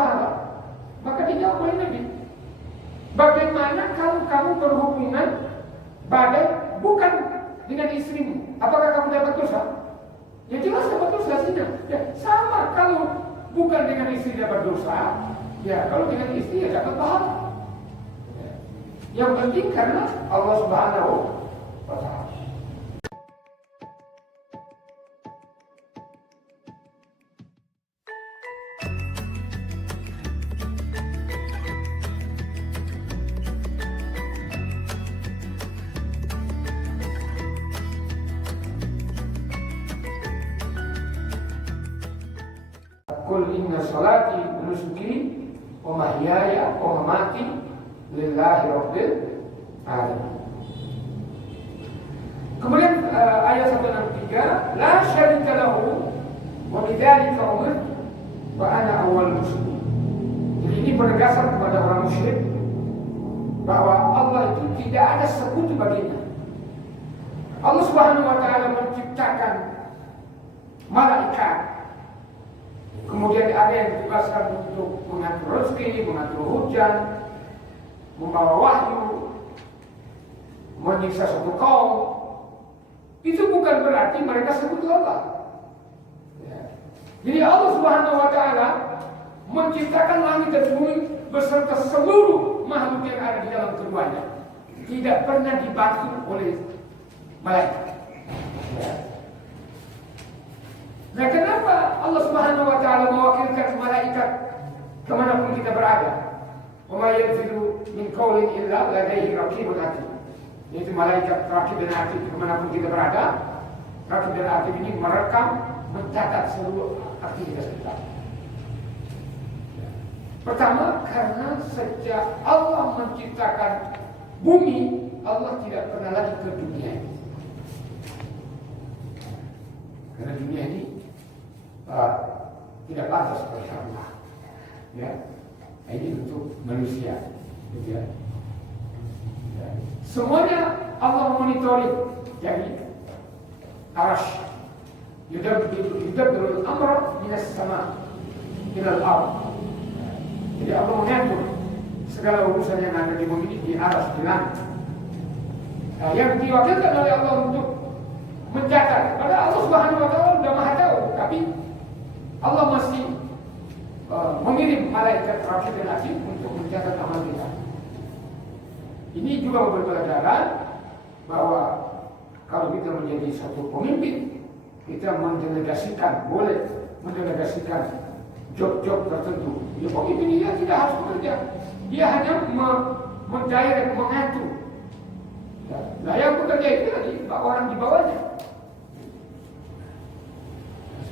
pahala. Maka dijawab oleh Nabi, bagaimana kalau kamu berhubungan badan bukan dengan istrimu, apakah kamu dapat dosa? Ya jelas dapat dosa zina. Ya, sama kalau bukan dengan istri dapat dosa, ya kalau dengan istri ya dapat pahala. Ya. Yang penting karena Allah Subhanahu wa Ta'ala. Qul inna salati wa nusuki wa mahyaya wa mamati lillahi rabbil alamin. Kemudian ayat 163, la syarika lahu wa bidzalika umirtu wa ana awwalul muslimin. Jadi ini penegasan kepada orang musyrik bahwa Allah itu tidak ada sekutu baginya. Allah Subhanahu wa Ta'ala menciptakan malaikat. Kemudian ada yang ditugaskan untuk mengatur rezeki, mengatur hujan, membawa wahyu, menyiksa satu kaum. Itu bukan berarti mereka sekutu Allah. Ya. Jadi Allah Subhanahu wa Ta'ala menciptakan langit dan bumi beserta seluruh makhluk yang ada di dalam keduanya. Tidak pernah dibantu oleh malaikat. Ya. Nah, kenapa Allah Subhanahu wa Ta'ala mewakilkan malaikat kemanapun kita berada? Wa ma yanfidu min qawlin illa ladaihi raqibun atid. Yaitu malaikat raqib dan atid kemanapun kita berada. Raqib dan atid ini merekam, mencatat seluruh aktivitas kita. Pertama, karena sejak Allah menciptakan bumi, Allah tidak pernah lagi ke dunia ini. Karena dunia ini tidak pantas bagi Allah. Ya, ini untuk manusia. Gitu ya. Ya. Semuanya Allah monitoring. Jadi arash yudabbirul amra minas sama ilal ardh. Jadi Allah mengatur segala urusan yang ada di bumi ini di arash, di langit. Nah, yang diwakilkan oleh Allah untuk mencatat, padahal Allah Subhanahu wa Ta'ala sudah Maha tahu, tapi Allah masih mengirim malaikat raqib dan atid untuk mencatat amal kita. Ini juga memberi pelajaran bahwa kalau kita menjadi satu pemimpin, kita mendelegasikan, boleh mendelegasikan job-job tertentu. Ya, pemimpin dia tidak harus bekerja, dia hanya mendirect, mengatur. Nah, yang bekerja itu lagi orang di bawahnya.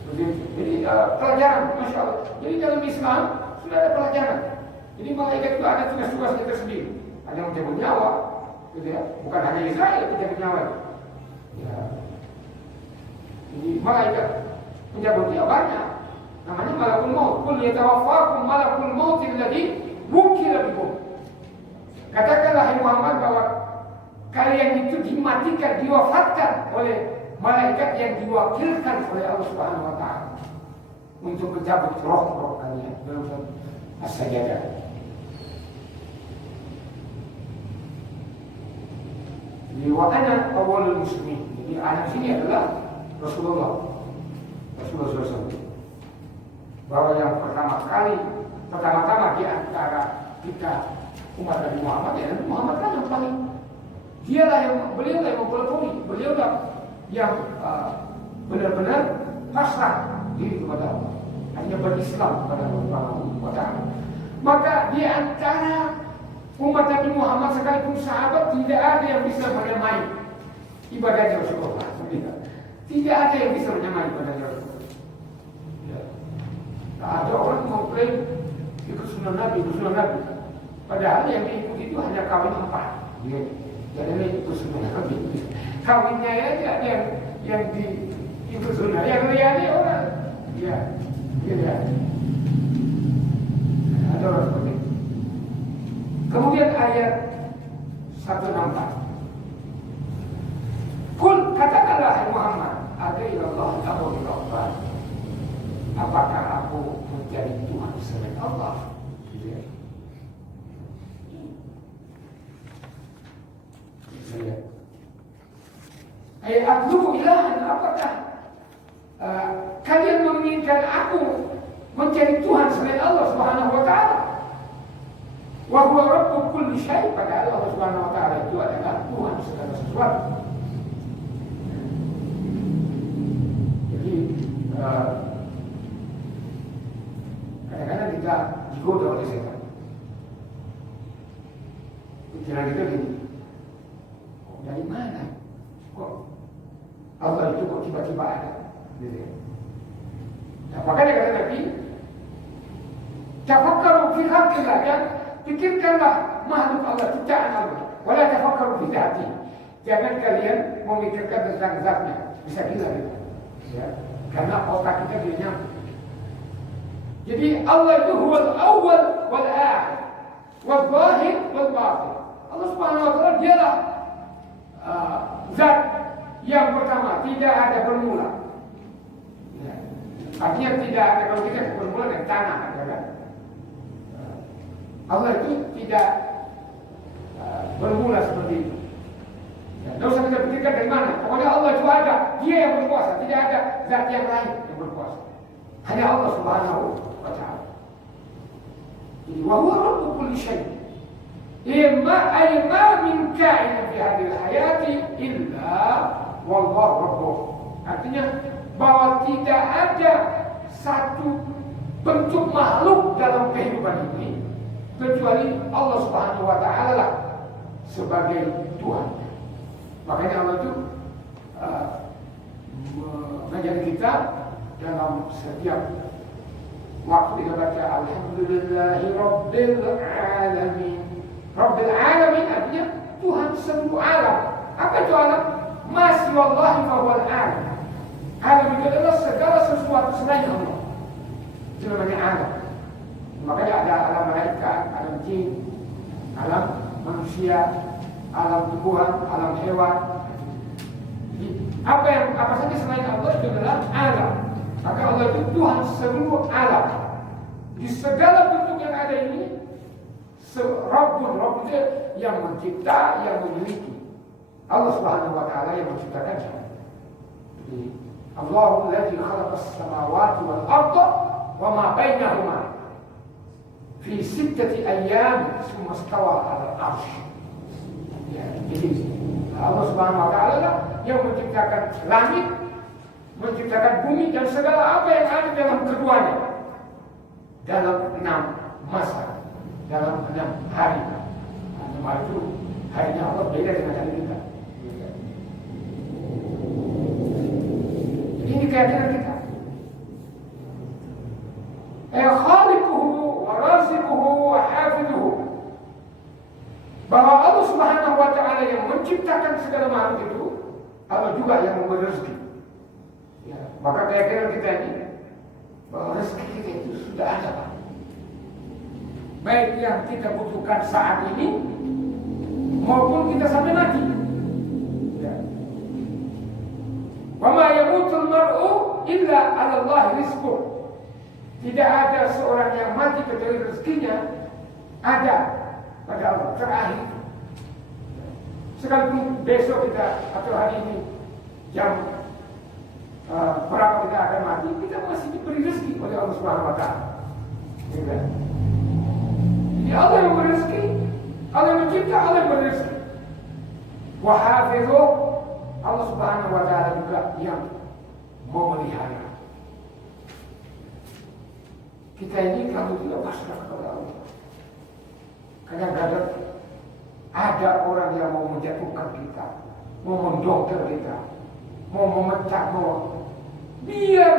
Jadi pelajaran, Masya Allah. Jadi dalam Islam sudah ada pelajaran. Jadi malaikat itu ada tugas-tugasnya tersendiri. Ada yang menjaga nyawa, gitu ya. Bukan hanya Israel yang menjaga nyawa. Ya. Jadi malaikat menjaga nyawa banyak. Namanya malakul maut. Qul yatawaffakum malakul maut alladzi wukila bikum. Katakanlah hai Muhammad bahwa kalian itu dimatikan, diwafatkan oleh malaikat yang diwakilkan oleh Allah Subhanahu wa Ta'ala untuk mencabut roh-roh kalian dalam as-sajadah. Jadi wa ana awwalul muslimin. Jadi anak sini adalah Rasulullah SAW. Bahwa yang pertama-tama di antara kita umat Nabi Muhammad, ya Nabi Muhammad kan yang paling, beliau yang mempelopori, beliau yang benar-benar pasrah diri kepada Allah, hanya berislam kepada Allah Ta'ala. Maka di antara umat Nabi Muhammad sekalipun sahabat tidak ada yang bisa menyamai ibadahnya Rasulullah. Tidak ada yang bisa menyamai ibadahnya Rasulullah. Ya. Ada orang mengklaim ikut sunnah Nabi, padahal yang diikuti itu hanya kawin 4. Ya. Jadi itu sunnah Nabi. Kawinnya aja ada yang ikut sunnah, yang lainnya orang, ya, ya. Ada orang seperti itu. Kemudian ayat 164. Kul, katakanlah hai Muhammad, ada ilallah atau ilallah. Apakah aku aku mencari Tuhan selain Allah. Gitu ya. Atlubu ilahan, apakah kalian menginginkan aku mencari Tuhan selain Allah Subhanahu wa taala? Wa huwa rabbu kulli syai', padahal Allah Subhanahu wa taala itu adalah Tuhan segala sesuatu. Jadi kadang-kadang kita digoda oleh setan. Pikiran kita gini, dari mana kok Allah itu kok tiba-tiba ada? Gitu. Nah, makanya kata Nabi, tafakkaru fi khalqillah, ya, pikirkanlah makhluk Allah, ciptaan Allah. Wala tafakkaru fi dzati. Jangan kalian memikirkan tentang zatnya. Bisa gila gitu. Ya. Karena otak kita dia nyambung. Jadi Allah itu huwal awwal wal akhir, wal zahir wal batin. Allah Subhanahu wa taala dialah zat yang pertama, tidak ada bermula. Ya. Artinya tidak ada, kalau kita bermula dari tanah, kan? Allah itu tidak bermula seperti itu. Ya, tidak usah kita pikirkan dari mana. Pokoknya Allah itu ada, Dia yang berkuasa, tidak ada zat yang lain yang berkuasa. Hanya Allah Subhanahu wa taala. Jadi wa huwa rabbu kulli syai'. Ma min ka'in fi hadhihi al-hayati illa wallahu rabbuh. Artinya bahwa tidak ada satu bentuk makhluk dalam kehidupan ini kecuali Allah Subhanahu wa taala lah sebagai Tuhan. Makanya Allah itu mengajari kita dalam setiap waktu kita baca alhamdulillahi rabbil alamin. Rabbil alamin artinya Tuhan seluruh alam. Apa itu alam? Masya Wallahi fahuwal alam. Alam itu adalah segala sesuatu selain Allah. Itu namanya alam. Makanya ada alam malaikat, alam jin, alam manusia, alam tumbuhan, alam hewan. Jadi, apa saja selain Allah itu adalah alam. Maka Allah itu Tuhan seluruh alam. Di segala bentuk yang ada ini, Rabbun itu yang mencipta, yang memiliki. Allah Subhanahu wa taala yang menciptakannya. Jadi Allahu alladzi khalaqa as-samawati wal arda wa ma bainahuma fi sittati ayyam tsumma istawa 'ala al-'arsy. Ya, jadi Allah Subhanahu wa taala yang menciptakan langit, menciptakan bumi dan segala apa yang ada dalam keduanya dalam 6 masa, dalam 6 hari. Nah, itu harinya Allah beda dengan hari kita. Ini keyakinan kita. Khaliquhu wa raziquhu wa hafidhuhu. Bahwa Allah Subhanahu wa taala yang menciptakan segala makhluk itu, Allah juga yang memberi rezeki. Ya, maka keyakinan kita ini bahwa rezeki kita itu sudah ada, Pak. Baik yang kita butuhkan saat ini maupun kita sampai mati. Wa ma yamutul mar'u illa 'ala Allah rizquh. Tidak ada seorang yang mati kecuali rezekinya ada pada Allah terakhir. Sekalipun besok kita atau hari ini jam berapa kita akan mati, kita masih diberi rezeki oleh Allah Subhanahu wa taala. Jadi Allah yang beri rezeki, Allah yang mencipta, Allah yang beri rezeki. Wa hafidhu, Allah Subhanahu wa taala juga yang memelihara. Kita ini kalau tidak pasrah kepada Allah. Kadang-kadang ada orang yang mau menjatuhkan kita, mau mendongkel kita, mau memecah bawah. Biar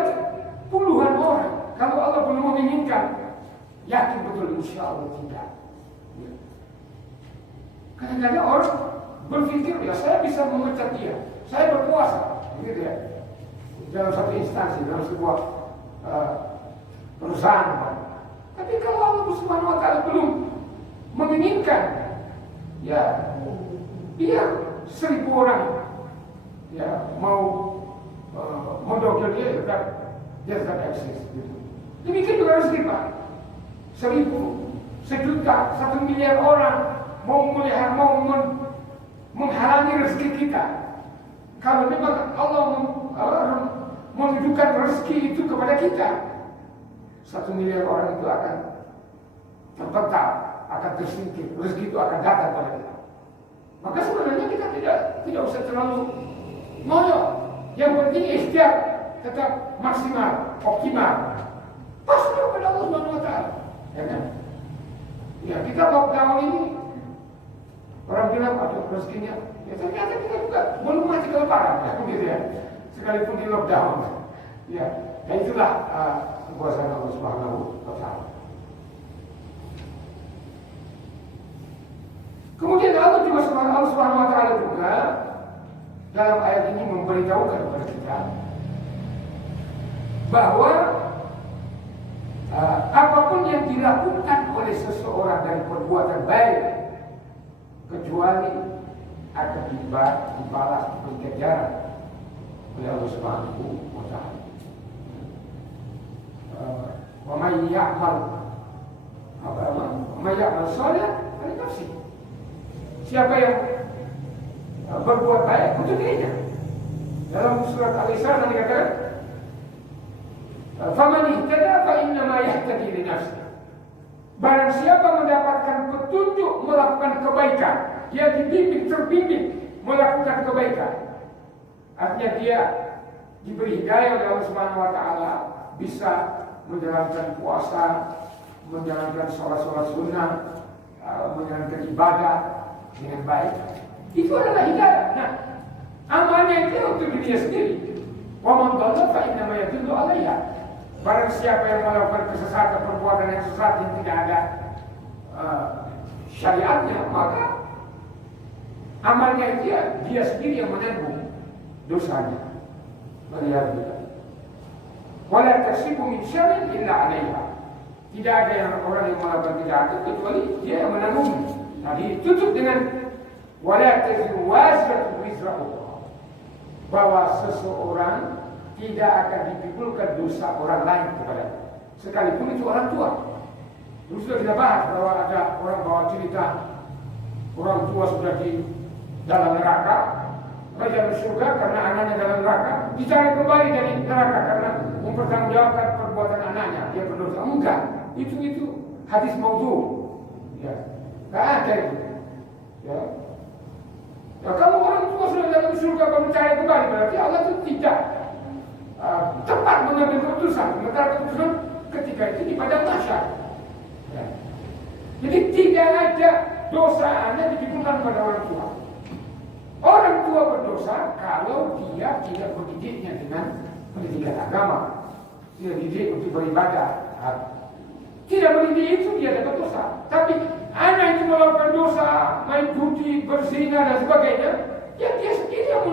puluhan orang, kalau Allah belum menginginkan, yakin betul insya Allah tidak. Kadang-kadang orang berpikir, ya saya bisa memecat dia, saya berkuasa, gitu ya. Dalam satu instansi, dalam sebuah perusahaan. Tapi kalau Allah Subhanahu wa taala belum menginginkan, ya biar 1000 orang ya mau mendongkel dia tetap eksis gitu. Demikian juga rezeki Pak. 1.000, 1.000.000, 1 miliar orang mau menghalangi rezeki kita. Kalau memang Allah menunjukkan rezeki itu kepada kita, 1 miliar orang itu akan terpental, akan tersingkir, rezeki itu akan datang pada kita. Maka sebenarnya kita tidak usah terlalu ngoyo. Yang penting ikhtiar tetap maksimal, optimal. Pasti kepada Allah Subhanahu wa taala. Ya kan? Ya, kita lockdown ini orang bilang ada rezekinya. Ya ternyata kita juga belum mati kelaparan, ya begitu ya. Sekalipun di lockdown. Ya, dan itulah kekuasaan Allah Subhanahu wa taala. Kemudian Allah Subhanahu wa taala juga dalam ayat ini memberitahukan kepada kita bahwa apapun yang dilakukan oleh seseorang dari perbuatan baik kecuali akan dibalas ganjaran oleh Allah Subhanahu wa taala. Wa may ya'mal shalih falinafsi. Siapa yang berbuat baik untuk dirinya. Dalam surat Al-Isra dikatakan, "Faman ihtada fa innama yahtadi li nafsihi." Barang siapa mendapatkan petunjuk melakukan kebaikan, dia terbimbing melakukan kebaikan. Artinya dia diberi hidayah oleh Allah Subhanahu wa taala, bisa menjalankan puasa, menjalankan sholat sunnah, menjalankan ibadah dengan baik. Itu adalah hidayah. Nah, amalnya itu untuk dirinya sendiri. Wa man dhalla fa innama yadullu 'alaiha. Barang siapa yang melakukan kesesatan, perbuatan yang sesat yang tidak ada syariatnya, maka amalnya dia sendiri yang menanggung dosanya. Waliyadzubillah. Wala tasibu min syarrin illa 'alaiha. Tidak ada yang orang yang melakukan kejahatan kecuali dia yang menanggung. Tadi tutup dengan wala taziru wazratun wizra ukhra, bahwa seseorang tidak akan dipikulkan dosa orang lain kepada, sekalipun itu orang tua. Dulu sudah kita bahas bahwa ada orang bawa cerita orang tua sudah di dalam neraka, raja surga karena anaknya dalam neraka, dicari kembali dari neraka karena mempertanggungjawabkan perbuatan anaknya, dia berdosa. Enggak, itu hadis maudhu. Ya, enggak ada itu. Ya. Ya, kalau orang tua sudah dalam surga kamu cari kembali, berarti Allah itu tidak tepat mengambil keputusan. Sementara keputusan ketika itu di padang mahsyar. Ya. Jadi tidak ada dosa anak dipikulkan pada orang tua. Orang tua berdosa kalau dia tidak mendidiknya dengan pendidikan agama, tidak dididik untuk beribadah. Tidak mendidik itu dia dapat dosa. Tapi anak itu melakukan dosa, main judi, berzina dan sebagainya, ya dia sendiri yang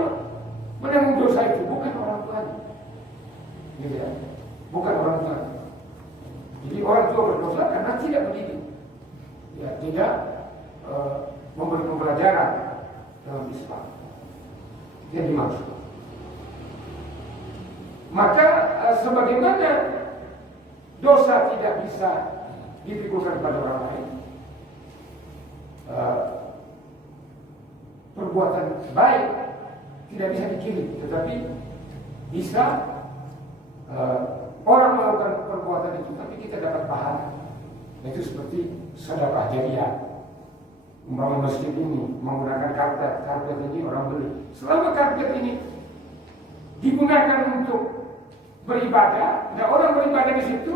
menanggung dosa itu, bukan orang tuanya. Gitu ya, bukan orang tuanya. Jadi orang tua berdosa karena tidak mendidik, ya tidak memberi pembelajaran dalam Islam. Itu yang dimaksud. Maka sebagaimana dosa tidak bisa dipikulkan pada orang lain, perbuatan baik tidak bisa dikirim, tetapi bisa orang melakukan perbuatan itu, tapi kita dapat pahala. Itu seperti sedekah jariyah. Membangun masjid ini, menggunakan karpet ini orang beli. Selama karpet ini digunakan untuk beribadah, dan orang beribadah di situ,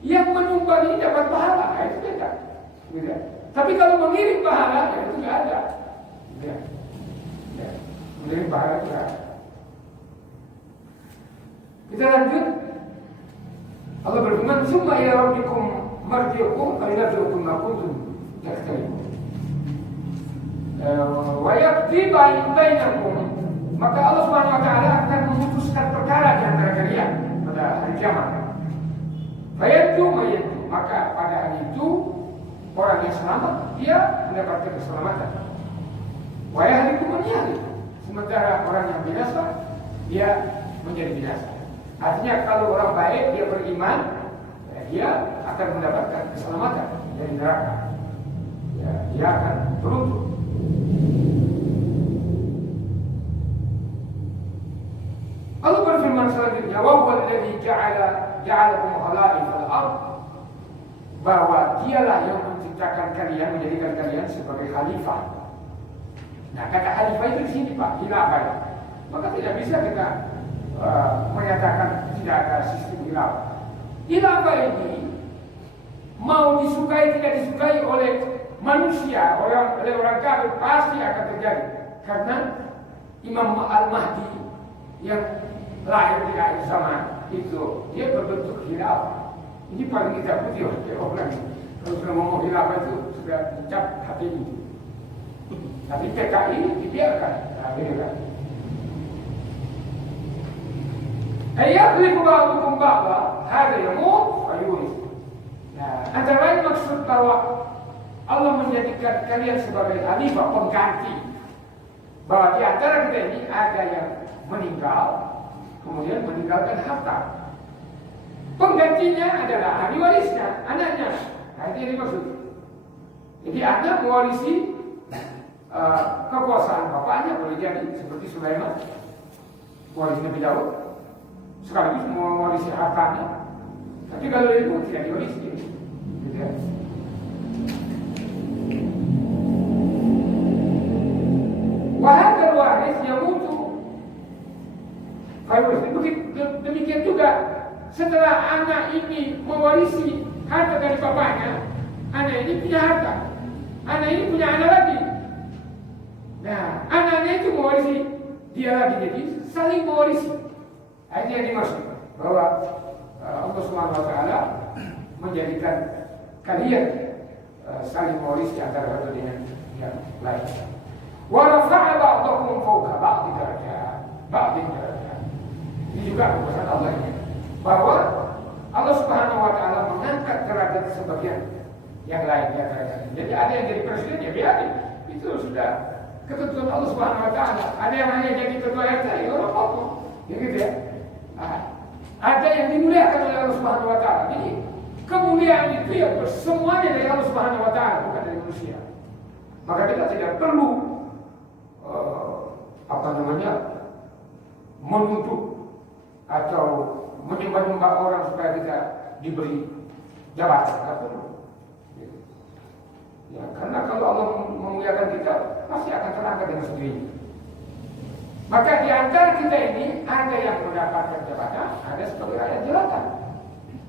yang menyumbang ini dapat pahala. Itu beda. Beda. Tapi kalau mengirim pahala, ya itu nggak ada. Ya. Ya. Mengirim pahala itu nggak ada. Kita lanjut. Allah berfirman, "Summa ila rabbikum marji'ukum falyunabbi'ukum ma kuntum taktalibun." Wa yaqdi bainakum. Maka Allah Subhanahu wa taala akan memutuskan perkara di antara kalian pada hari kiamat. Fayatu mayatu. Maka pada hari itu orang yang selamat dia mendapatkan keselamatan. Wa yahliku man yahlik. Sementara orang yang binasa dia menjadi binasa. Artinya kalau orang baik dia beriman, dia akan mendapatkan keselamatan dari neraka. Ya, dia akan beruntung. Allah berfirman selanjutnya, wa huwa alladzi ja'alakum khala'ifal ardh, bahwa dialah yang menciptakan kalian, menjadikan kalian sebagai khalifah. Nah, kata khalifah itu di sini Pak, khilafah. Maka tidak bisa kita menyatakan tidak ada sistem khilafah. Khilafah ini mau disukai tidak disukai oleh manusia, oleh orang kafir pasti akan terjadi. Karena Imam Al-Mahdi yang lahir di akhir zaman itu dia berbentuk khilafah. Ini paling kita putih orang kalau sudah ngomong khilafah itu sudah dicap hati ini. Tapi PKI dibiarkan. Nah, ini kan. Ayyakhliqu ba'dukum ba'da, hadza yamut wa yuris. Nah, antara lain maksud bahwa Allah menjadikan kalian sebagai khalifah pengganti. Bahwa di antara kita ini ada yang meninggal, kemudian meninggalkan harta. Penggantinya adalah ahli warisnya, anaknya. Nah, itu yang dimaksud. Jadi anak mewarisi kekuasaan bapaknya, boleh jadi seperti Sulaiman mewarisi Nabi Daud, sekaligus mewarisi hartanya. Tapi kalau ilmu tidak diwarisi, gitu ya. Wahakal waris yamutu fayuris. Demikian juga setelah anak ini mewarisi harta dari bapaknya, anak ini punya harta, anak ini punya anak lagi. Nah, anaknya itu mewarisi dia lagi, jadi saling mewarisi. Ini yang dimaksud bahwa Allah Subhanahu Wa Taala menjadikan kalian saling mewarisi antara satu dengan yang lain. Wa rafa'a ba'dakum fawqa ba'di darajat. Ini juga keputusan Allah ini, bahwa Allah Subhanahu Wa Taala mengangkat derajat sebagian yang lain di antaranya. Jadi ada yang jadi presiden ya biarin, itu sudah ketentuan Allah Subhanahu Wa Taala. Ada yang hanya jadi ketua RT, ya orang apa? Ya gitu ya. Ada yang dimuliakan oleh Allah Subhanahu Wa Taala. Jadi kemuliaan itu ya semuanya dari Allah Subhanahu Wa Taala, bukan dari manusia. Maka kita tidak perlu menuntut atau menyembah-nyembah orang supaya kita diberi jabatan. Tidak perlu. Ya, karena kalau Allah memuliakan kita, pasti akan terangkat dengan sendirinya. Maka di antara kita ini ada yang mendapatkan jabatan, ada sebagai rakyat jelata.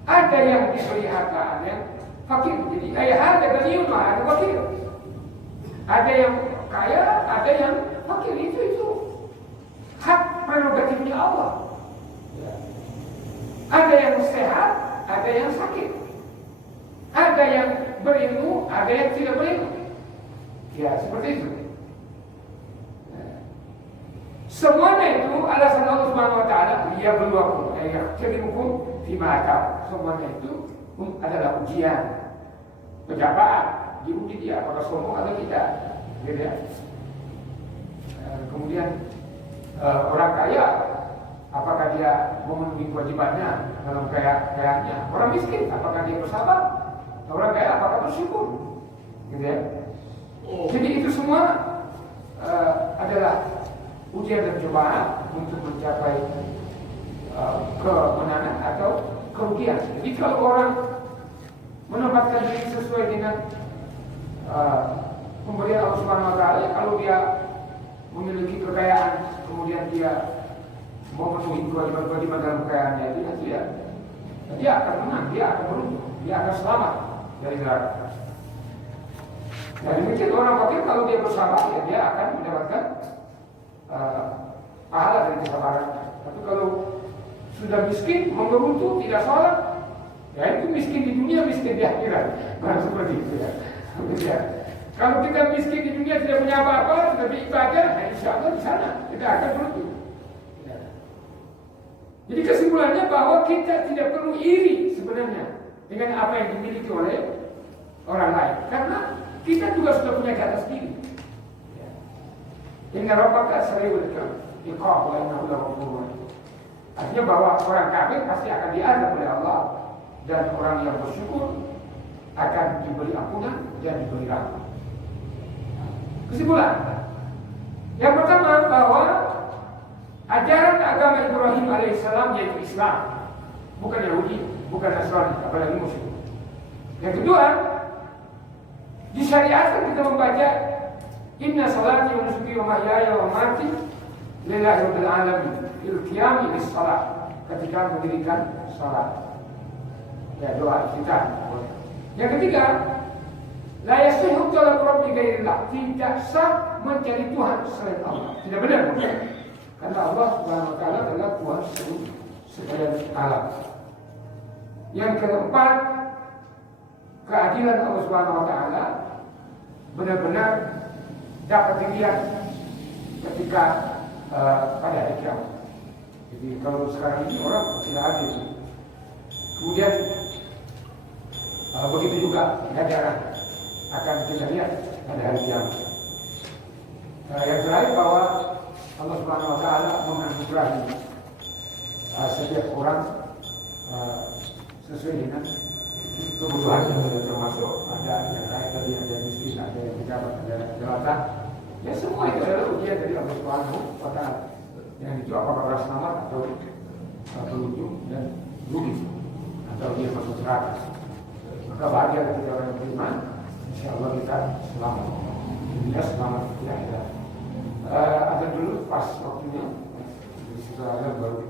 Ada yang diberi harta, ada yang fakir. Jadi ada ganiun, ada fakir. Ada yang kaya, ada yang fakir. Itu hak prerogatifnya Allah. Ya. Ada yang sehat, ada yang sakit. Ada yang berilmu, ada yang tidak berilmu. Ya, seperti itu. Semuanya itu alasan Allah Subhanahu Wa Taala dia berlaku, yakhliqukum fima ata'u. Semuanya itu adalah ujian, pencobaan, diuji dia apakah sombong atau tidak, gitu ya. Kemudian orang kaya, apakah dia memenuhi kewajibannya dalam kayaannya? Orang miskin, apakah dia bersabar? Orang kaya, apakah bersyukur? Gitu ya. Jadi itu semua adalah ujian dan cobaan untuk mencapai kemenangan atau kerugian. Jadi kalau orang menempatkan diri sesuai dengan pemberian Allah Subhanahu Wa Taala, kalau dia memiliki kekayaan, kemudian dia memenuhi kewajiban dalam kekayaannya itu, nanti dia akan menang, dia akan beruntung, dia akan selamat dari neraka. Nah, demikian orang fakir kalau dia bersabar, ya dia akan mendapatkan pahala dari kesabarannya. Tapi kalau sudah miskin, menggerutu, tidak sholat, ya itu miskin di dunia, miskin di akhirat. Nah, seperti itu ya. Ya. Kalau kita miskin di dunia tidak punya apa-apa, sudah beribadah, nah insya Allah di sana kita akan beruntung. Ya. Jadi kesimpulannya bahwa kita tidak perlu iri sebenarnya dengan apa yang dimiliki oleh orang lain, karena kita juga sudah punya jatah sendiri. Inna rabbaka sari'ul iqab wa innahu laghafurur rahim. Artinya bahwa orang kafir pasti akan diazab oleh Allah. dan orang yang bersyukur akan diberi ampunan dan diberi rahmat. Kesimpulan, yang pertama bahwa ajaran agama Ibrahim alaihissalam yaitu Islam, bukan Yahudi, bukan Nasrani, apalagi Muslim. Yang kedua, disyariatkan kita membaca Inna salati wa nusuki wa mahyaya wa mamati lillahi rabbil alamin fil qiyami lis salat, ketika mendirikan salat. Ya, doa kita. Yang ketiga, la yasihu talab rabbi ghairillah, tidak sah mencari Tuhan selain Allah. Tidak benar. Karena Allah Subhanahu wa taala adalah Tuhan seluruh sekalian alam. Yang keempat, keadilan Allah Subhanahu wa taala benar-benar dapat dilihat ketika pada hari kiamat. Jadi kalau sekarang ini orang tidak adil. Kemudian begitu juga ganjaran akan kita lihat pada hari kiamat. Yang terakhir bahwa Allah Subhanahu wa taala menganugerahi setiap orang sesuai dengan kebutuhannya, termasuk ada yang kaya tadi, ada yang miskin, ada yang pejabat, ada yang jabatan. Ya semua itu adalah ujian dari Allah Subhanahu wa taala. Yang itu apakah beras selamat atau beruntung dan rugi atau dia masuk neraka. Maka bahagia ketika orang beriman, insya Allah kita selamat. Kita selamat tidak ada. Ada dulu pas waktunya, jadi setelah baru